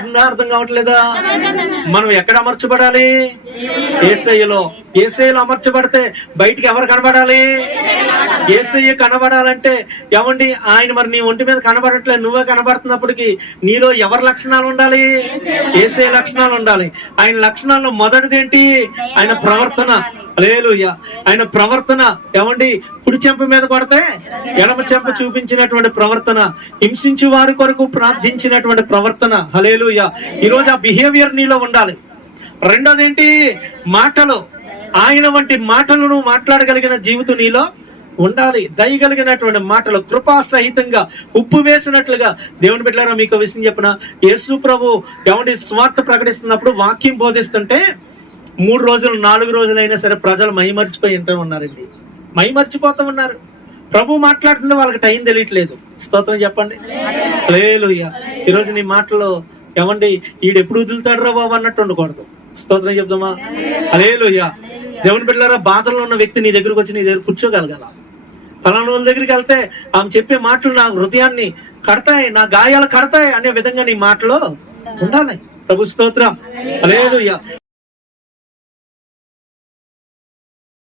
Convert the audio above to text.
అర్థం కావట్లేదా? మనం ఎక్కడ అమర్చబడాలి? ఏసయ్యలో. ఏసయ్యలో అమర్చబడితే బయటికి ఎవరు కనబడాలి? ఏసయ్య కనబడాలంటే ఎవండి ఆయన మరి నీ ఒంటి మీద కనబడట్లేదు నువ్వే కనబడుతున్నప్పటికి నీలో ఎవరి లక్షణాలు ఉండాలి? ఏసే లక్షణాలు ఉండాలి. ఆయన లక్షణాల్లో మొదటిది ఏంటి ఆయన ప్రవర్తన. లేలుయ్య ఆయన ప్రవర్తన ఏమండి? కుడి చెంప మీద కొడితే ఎడమ చెంప చూపించినటువంటి ప్రవర్తన హింసించి వారి కొరకు ప్రార్థించినటువంటి ప్రవర్తన. హలేలుయ ఈరోజు ఆ బిహేవియర్ నీలో ఉండాలి. రెండోది ఏంటి మాటలు. ఆయన వంటి మాటలను మాట్లాడగలిగిన జీవితం నీలో ఉండాలి. దయగలిగినటువంటి మాటలు కృపా సహితంగా ఉప్పు వేసినట్లుగా దేవుని బిడ్డలారా మీకు విషయం చెప్పిన. యేసు ప్రభు ఎవరి స్వార్థ ప్రకటిస్తున్నప్పుడు వాక్యం బోధిస్తుంటే మూడు రోజులు నాలుగు రోజులైనా సరే ప్రజలు మైమర్చిపోయి వింటూ ఉన్నారండి. మైమర్చిపోతూ ఉన్నారు. ప్రభు మాట్లాడుతుంటే వాళ్ళకి టైం తెలియట్లేదు. స్తోత్రం చెప్పండి. లేదు ఈరోజు నీ మాటలో ఏమండి ఈడెప్పుడు వదులుతాడు రా బాబు అన్నట్టు ఉండకూడదు. స్తోత్రం చెప్దామా? అలేలుయ్య దేవుని బిడ్డలారా బాధల్లో ఉన్న వ్యక్తి నీ దగ్గరకు వచ్చి నీ దగ్గర కూర్చోగలగాల. ఫలానా వాళ్ళ దగ్గరికి వెళ్తే ఆమె చెప్పే మాటలు నా హృదయాన్ని కడతాయి నా గాయాలు కడతాయి అనే విధంగా నీ మాటలో ఉండాలి. ప్రభు స్తోత్రం. అలేలుయ్య